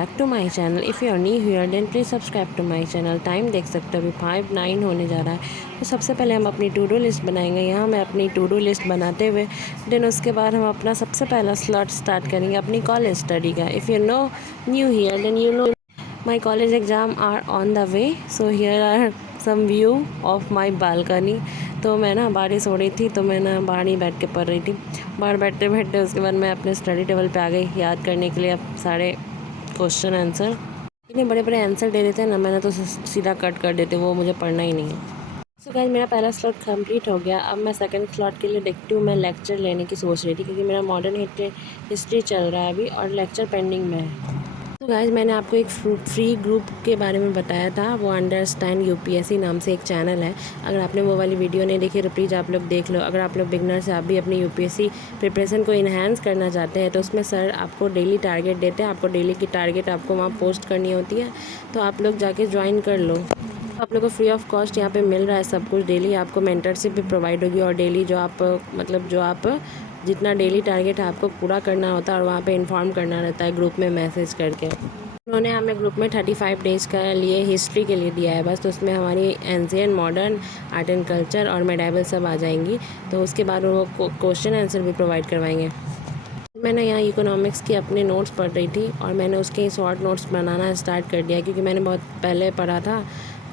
Back to my channel. If you are new here then please subscribe to my channel. Time देख सकते हो अभी 5:09 होने जा रहा है। तो सबसे पहले हम अपनी टू डू लिस्ट बनाएंगे। यहाँ मैं अपनी टू डू लिस्ट बनाते हुए देन उसके बाद हम अपना सबसे पहला स्लॉट स्टार्ट करेंगे अपनी कॉलेज स्टडी का। If you no new here then you know my college exam are on the way. So here are some view of my balcony. तो मैं ना बारिश हो रही थी तो मैं ना बाहर ही बैठ के पढ़ रही थी। बाहर बैठते बैठते उसके बाद मैं अपने स्टडी टेबल पे आ गई याद करने के लिए अब सारे क्वेश्चन आंसर। इतने बड़े बड़े आंसर दे देते हैं ना, मैंने तो सीधा कट कर देते, वो मुझे पढ़ना ही नहीं है। सो गाइस मेरा पहला स्लॉट कंप्लीट हो गया। अब मैं सेकंड स्लॉट के लिए देखती हूँ। मैं लेक्चर लेने की सोच रही थी क्योंकि मेरा मॉडर्न हिस्ट्री चल रहा है अभी और लेक्चर पेंडिंग में है। तो गाइस मैंने आपको एक फ्री ग्रुप के बारे में बताया था, वो अंडरस्टैंड यूपीएससी नाम से एक चैनल है। अगर आपने वो वाली वीडियो नहीं देखी तो प्लीज़ आप लोग देख लो। अगर आप लोग बिगनर से आप भी अपनी यूपीएससी प्रिपरेशन को इन्हांस करना चाहते हैं तो उसमें सर आपको डेली टारगेट देते हैं। आपको डेली की टारगेट आपको वहाँ पोस्ट करनी होती है, तो आप लोग जाके ज्वाइन कर लो। आप लोग को फ्री ऑफ कॉस्ट यहाँ पे मिल रहा है सब कुछ। डेली आपको मेंटरशिप भी प्रोवाइड होगी और डेली जो आप जितना डेली टारगेट है आपको पूरा करना होता है और वहाँ पे इन्फॉर्म करना रहता है ग्रुप में मैसेज करके। उन्होंने हमें ग्रुप में 35 डेज़ का लिए हिस्ट्री के लिए दिया है बस। तो उसमें हमारी ancient, modern, art and culture और मेडाइवल सब आ जाएंगी। तो उसके बाद वो क्वेश्चन आंसर भी प्रोवाइड करवाएंगे। मैंने यहाँ इकोनॉमिक्स के अपने नोट्स पढ़ रही थी और मैंने उसके शॉर्ट नोट्स बनाना स्टार्ट कर दिया क्योंकि मैंने बहुत पहले पढ़ा था,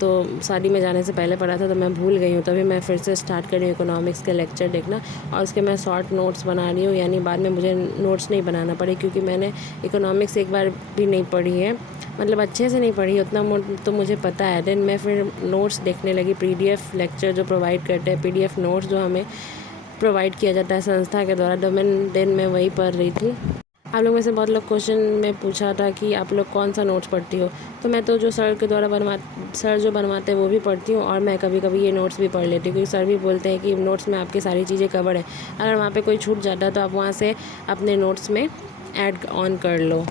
तो शादी में जाने से पहले पढ़ा था तो मैं भूल गई हूँ। तभी मैं फिर से स्टार्ट कर रही हूँ इकोनॉमिक्स के लेक्चर देखना और उसके मैं शॉर्ट नोट्स बना रही हूँ, यानी बाद में मुझे नोट्स नहीं बनाना पड़े क्योंकि मैंने इकोनॉमिक्स एक बार भी नहीं पढ़ी है, मतलब अच्छे से नहीं पढ़ी उतना तो मुझे पता है। देन मैं फिर नोट्स देखने लगी, पीडीएफ लेक्चर जो प्रोवाइड करते हैं, पीडीएफ नोट्स जो हमें प्रोवाइड किया जाता है संस्था के द्वारा। देन मैं वही पढ़ रही थी। आप लोग में से बहुत लोग क्वेश्चन में पूछा था कि आप लोग कौन सा नोट्स पढ़ती हो, तो मैं तो जो सर के द्वारा सर जो बनवाते हैं वो भी पढ़ती हूँ और मैं कभी कभी ये नोट्स भी पढ़ लेती हूँ क्योंकि सर भी बोलते हैं कि नोट्स में आपकी सारी चीज़ें कवर है। अगर वहाँ पे कोई छूट जाता है तो आप वहाँ से अपने नोट्स में ऐड ऑन कर लो।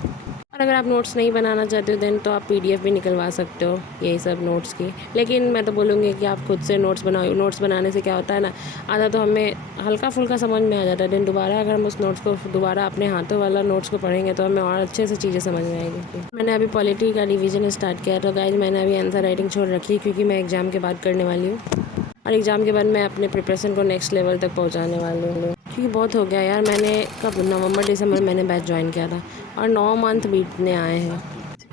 और अगर आप नोट्स नहीं बनाना चाहते हो देन तो आप पीडीएफ भी निकलवा सकते हो यही सब नोट्स की। लेकिन मैं तो बोलूँगी कि आप खुद से नोट्स बनाओ। नोट्स बनाने से क्या होता है ना, आधा तो हमें हल्का फुल्का समझ में आ जाता है, देन दोबारा अगर हम उस नोट्स को दोबारा अपने हाथों वाला नोट्स को पढ़ेंगे तो हमें और अच्छे से चीज़ें समझ में आएगी। मैंने अभी पॉलिटी का रिवीजन स्टार्ट किया तो गाइज मैंने अभी आंसर राइटिंग छोड़ रखी क्योंकि मैं एग्ज़ाम के बाद करने वाली हूँ और एग्ज़ाम के बाद मैं अपने प्रिपरेशन को नेक्स्ट लेवल तक पहुँचाने वाली हूँ। क्योंकि बहुत हो गया यार, मैंने कब नवंबर दिसंबर मैंने बैच ज्वाइन किया था और 9 मंथ बीतने आए हैं।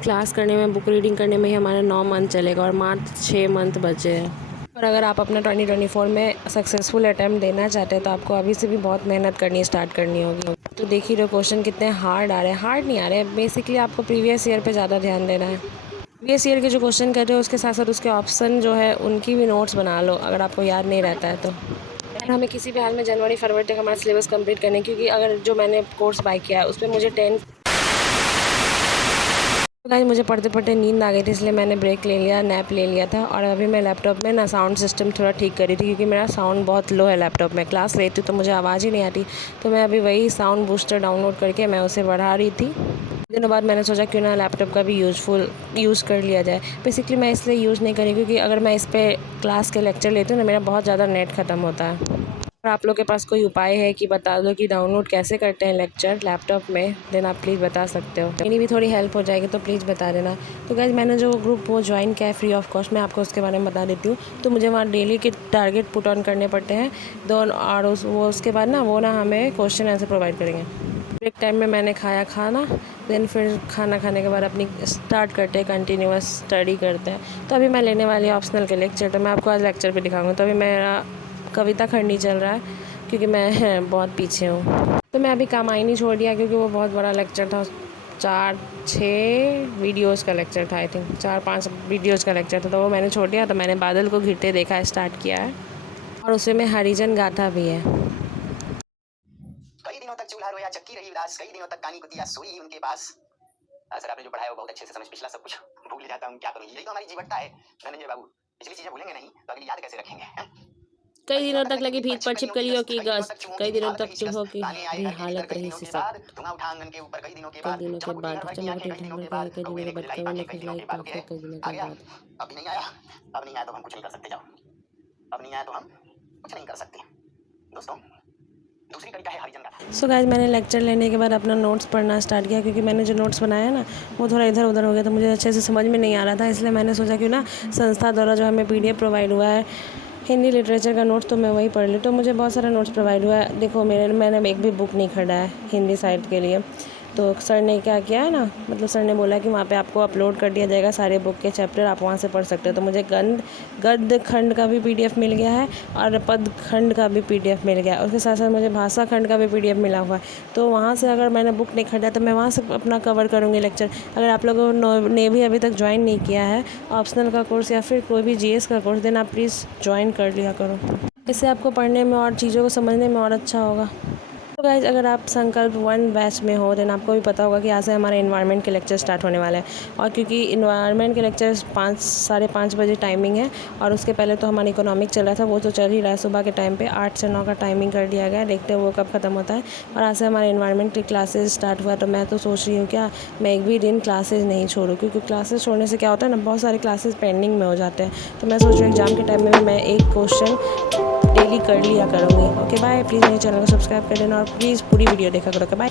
क्लास करने में, बुक रीडिंग करने में ही हमारे 9 मंथ चलेगा और मात्र 6 मंथ बचे हैं। और अगर आप अपना 2024 में सक्सेसफुल अटैम्प्ट देना चाहते हैं तो आपको अभी से भी बहुत मेहनत करनी स्टार्ट करनी होगी। तो देख ही रहो क्वेश्चन कितने हार्ड आ रहे हैं। हार्ड नहीं आ रहे, बेसिकली आपको प्रीवियस ईयर पे ज़्यादा ध्यान देना है। प्रीवियस ईयर के जो क्वेश्चन कर रहे हो उसके साथ साथ उसके ऑप्शन जो है उनकी भी नोट्स बना लो अगर आपको याद नहीं रहता है तो। और हमें किसी भी हाल में जनवरी फरवरी तक हमारा सिलेबस कंप्लीट करने, क्योंकि अगर जो मैंने कोर्स बाय किया है उस पर मुझे 10 गाइस मुझे पढ़ते पढ़ते नींद आ गई थी, इसलिए मैंने ब्रेक ले लिया, नैप ले लिया था। और अभी मैं लैपटॉप में ना साउंड सिस्टम थोड़ा ठीक कर रही थी क्योंकि मेरा साउंड बहुत लो है लैपटॉप में। क्लास लेती हूँ तो मुझे आवाज़ ही नहीं आती, तो मैं अभी वही साउंड बूस्टर डाउनलोड करके मैं उसे बढ़ा रही थी। दिनों बाद मैंने सोचा क्यों ना लैपटॉप का भी यूज़ कर लिया जाए। बेसिकली मैं इसलिए यूज़ नहीं करी क्योंकि अगर मैं इस पर क्लास के लेक्चर लेती हूँ ना, मेरा बहुत ज़्यादा नेट ख़त्म होता है। अगर आप लोग के पास कोई उपाय है कि बता दो कि डाउनलोड कैसे करते हैं लेक्चर लैपटॉप में, देन आप प्लीज़ बता सकते हो। मेरी भी थोड़ी हेल्प हो जाएगी तो प्लीज़ बता देना। तो गाइस मैंने जो ग्रुप वो ज्वाइन किया है फ्री ऑफ कॉस्ट, मैं आपको उसके बारे में बता देती हूँ। तो मुझे वहाँ डेली के टारगेट पुट ऑन करने पड़ते हैं दोनों, और उसके बाद ना वो ना हमें क्वेश्चन आंसर प्रोवाइड करेंगे। ब्रेक टाइम में मैंने खाया खाना, देन फिर खाना खाने के बाद अपनी स्टार्ट करते हैं, कंटिन्यूअस स्टडी करते हैं। तो अभी मैं लेने वाली ऑप्शनल के लेक्चर, तो मैं आपको आज लेक्चर पे दिखाऊंगा। तो अभी मेरा कविता खंडी चल रहा है क्योंकि मैं बहुत पीछे हूँ। तो मैं अभी कामायनी छोड़ दिया क्योंकि वो बहुत बड़ा लेक्चर था, 4-6 वीडियोस का लेक्चर था, आई थिंक 4-5 वीडियोस का लेक्चर था, तो वो मैंने छोड़ दिया। तो मैंने बादल को घिरते देखा स्टार्ट किया है और उसमें में हरिजन गाथा भी है। कई दिनों तक चूल्हा रोया चक्की रही उदास, कई दिनों तक कानी कुतिया सोई उनके पास। सर आपने जो पढ़ाया वो बहुत अच्छे से समझ, पिछला सब कुछ भूल जाता हूँ, क्या करूँ, यही तो हमारी जीवनता है धनंजय बाबू। पिछली चीजें भूलेंगे नहीं तो अगली याद कैसे रखेंगे। कई दिनों तक लगी भीत पर छिपकलियों की गश्त, कई दिनों तक चूहों की भी हालत रही सी सख्त। कई दिनों के बाद चमक उठी ढंढर के, कई दिनों के बाद कवन ने खुजलाई पाखे, कई दिनों के बाद। अब नहीं आया, अब नहीं आया तो हम कुछ नहीं कर सकते। जाओ, अब नहीं आया तो हम कुछ नहीं कर सकते। दोस्तों दूसरी कड़ी का है हरिजन गाथा। सो गाइस, मैंने लेक्चर लेने के बाद अपना नोट्स पढ़ना स्टार्ट किया, क्योंकि मैंने जो नोट्स बनाया ना वो थोड़ा इधर उधर हो गया, तो मुझे अच्छे से समझ में नहीं आ रहा था। इसलिए मैंने सोचा कि ना संस्था द्वारा जो हमें PDF प्रोवाइड हुआ है हिंदी लिटरेचर का नोट्स, तो मैं वही पढ़ लूँ। तो मुझे बहुत सारा नोट्स प्रोवाइड हुआ है। देखो मैंने एक भी बुक नहीं खरीदा है हिंदी साइड के लिए। तो सर ने क्या किया है ना, मतलब सर ने बोला कि वहाँ पे आपको अपलोड कर दिया जाएगा सारे बुक के चैप्टर, आप वहाँ से पढ़ सकते हो। तो मुझे गद्य खंड का भी PDF मिल गया है और पद खंड का भी PDF मिल गया है। उसके साथ साथ मुझे भाषा खंड का भी PDF मिला हुआ है। तो वहाँ से अगर मैंने बुक नहीं खरीदा तो मैं वहाँ से अपना कवर करूँगी लेक्चर। अगर आप लोगों ने भी अभी तक ज्वाइन नहीं किया है ऑप्शनल का कोर्स या फिर कोई भी GS का कोर्स, देन आप प्लीज़ ज्वाइन कर लिया करो। इससे आपको पढ़ने में और चीज़ों को समझने में और अच्छा होगा। तो गाइज, अगर आप संकल्प 1 बैच में हो देन आपको भी पता होगा कि आज से हमारे इन्वायरमेंट के लेक्चर स्टार्ट होने वाले हैं। और क्योंकि इन्वायरमेंट के लेक्चर्स 5 साढ़े 5 बजे टाइमिंग है, और उसके पहले तो हमारा इकोनॉमिक चल रहा था, वो तो चल ही रहा है। सुबह के टाइम पे 8 से 9 का टाइमिंग कर दिया गया है, देखते हैं वो कब ख़त्म होता है। और आज से हमारे इन्वायरमेंट की क्लासेज स्टार्ट हुआ, तो मैं तो सोच रही हूँ क्या मैं एक भी दिन क्लासेज नहीं छोड़ूँ, क्योंकि क्लासेज छोड़ने से क्या होता है ना, बहुत सारे क्लासेज पेंडिंग में हो जाते हैं। तो मैं सोच रही हूँ एग्जाम के टाइम में भी मैं एक क्वेश्चन डेली कर लिया करूँगी। ओके बाय, प्लीज़ मेरे चैनल को सब्सक्राइब कर देना और प्लीज़ पूरी वीडियो देखा करो। बाय।